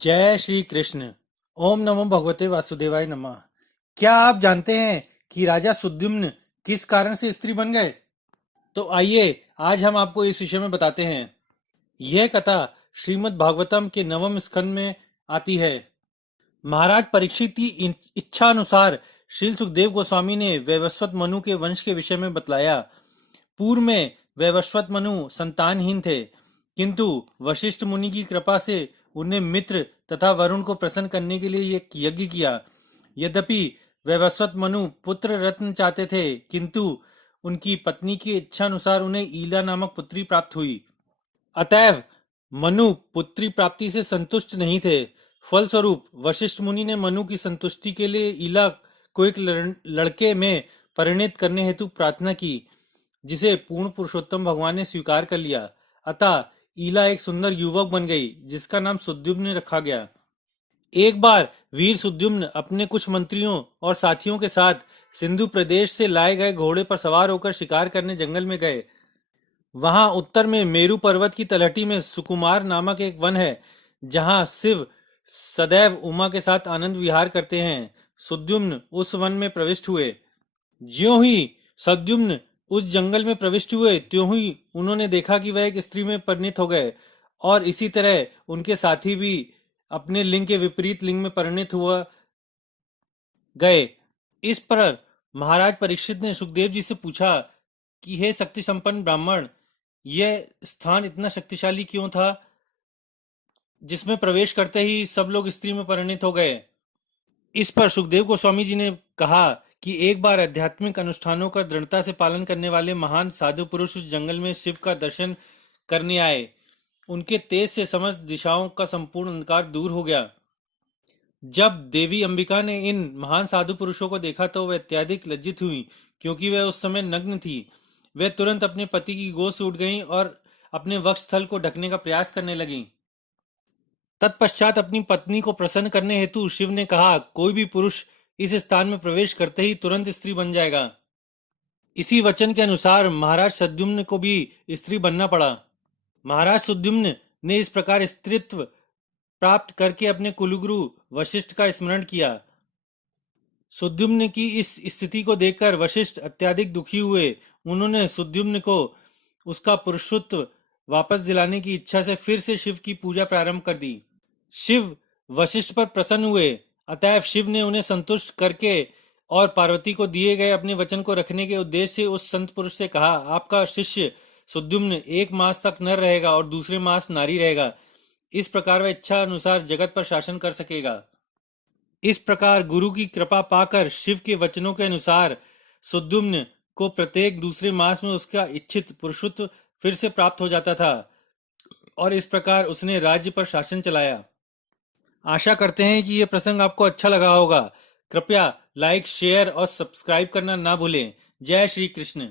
जय श्री कृष्ण। ओम नमो भगवते वासुदेवाय नमः। क्या आप जानते हैं कि राजा सुद्युम्न किस कारण से स्त्री बन गए? तो आइए आज हम आपको इस विषय में बताते हैं। यह कथा श्रीमद् भागवतम के नवम स्कंद में आती है। महाराज परीक्षित की इच्छा अनुसार श्री सुखदेव गोस्वामी ने वैवस्वत मनु के वंश के विषय में बतलाया। पूर्व में वैवस्वत मनु संतानहीन थे, किंतु वशिष्ठ मुनि की कृपा से उन्हें मित्र तथा वरुण को प्रसन्न करने के लिए एक यज्ञ किया। यद्यपि वैवस्वत मनु पुत्र रत्न चाहते थे, किंतु उनकी पत्नी की इच्छा अनुसार उन्हें ईला नामक पुत्री प्राप्त हुई। अतएव मनु पुत्री प्राप्ति से संतुष्ट नहीं थे। फलस्वरूप वशिष्ठ मुनि ने मनु की संतुष्टि के लिए ईला को एक लड़के में परिणित करने हेतु प्रार्थना की, जिसे पूर्ण पुरुषोत्तम भगवान ने स्वीकार कर लिया। अतः ईला एक सुंदर युवक बन गई, जिसका नाम सुद्युम्न रखा गया। एक बार वीर सुद्युम्न अपने कुछ मंत्रियों और साथियों के साथ सिंधु प्रदेश से लाए गए घोड़े पर सवार होकर शिकार करने जंगल में गए। वहां उत्तर में मेरु पर्वत की तलहटी में सुकुमार नामक एक वन है, जहां शिव सदैव उमा के साथ आनंद विहार करते हैं। सुद्युम्न उस वन में प्रविष्ट हुए। ज्यों ही सद्युम्न उस जंगल में प्रविष्ट हुए, त्यों ही उन्होंने देखा कि वह एक स्त्री में परिणित हो गए, और इसी तरह उनके साथी भी अपने लिंग के विपरीत लिंग में परिणित हुआ गए। इस पर महाराज परीक्षित ने सुखदेव जी से पूछा कि हे शक्ति संपन्न ब्राह्मण, यह स्थान इतना शक्तिशाली क्यों था, जिसमें प्रवेश करते ही सब लोग स्त्री में परिणित हो गए? इस पर सुखदेव गोस्वामी जी ने कहा कि एक बार आध्यात्मिक अनुष्ठानों का दृढ़ता से पालन करने वाले महान साधु पुरुष उस जंगल में शिव का दर्शन करने आए। उनके तेज से समस्त दिशाओं का संपूर्ण अंधकार दूर हो गया। जब देवी अंबिका ने इन महान साधु पुरुषों को देखा तो वह अत्यधिक लज्जित हुई, क्योंकि वह उस समय नग्न थी। वह तुरंत अपने पति की गोद से उठ गईं और अपने वक्ष स्थल को ढकने का प्रयास करने लगीं। तत्पश्चात अपनी पत्नी को प्रसन्न करने हेतु शिव ने कहा, कोई भी पुरुष इस स्थान में प्रवेश करते ही तुरंत स्त्री बन जाएगा। इसी वचन के अनुसार महाराज सद्युम्न को भी स्त्री बनना पड़ा। महाराज सुद्युम्न ने इस प्रकार स्त्रीत्व प्राप्त करके अपने कुलगुरु वशिष्ठ का स्मरण किया। सुद्युम्न की इस स्थिति को देखकर वशिष्ठ अत्यधिक दुखी हुए। उन्होंने सुद्युम्न को उसका पुरुषत्व वापस दिलाने की इच्छा से फिर से शिव की पूजा प्रारंभ कर दी। शिव वशिष्ठ पर प्रसन्न हुए। अतएव शिव ने उन्हें संतुष्ट करके और पार्वती को दिए गए अपने वचन को रखने के उद्देश्य से उस संत पुरुष से कहा, आपका शिष्य सुद्युम्न एक मास तक नर रहेगा और दूसरे मास नारी रहेगा। इस प्रकार वह इच्छा अनुसार जगत पर शासन कर सकेगा। इस प्रकार गुरु की कृपा पाकर शिव के वचनों के अनुसार सुद्युम्न को प्रत्येक दूसरे मास में उसका इच्छित पुरुषत्व फिर से प्राप्त हो जाता था, और इस प्रकार उसने राज्य पर शासन चलाया। आशा करते हैं कि यह प्रसंग आपको अच्छा लगा होगा। कृपया लाइक, शेयर और सब्सक्राइब करना ना भूलें। जय श्री कृष्ण।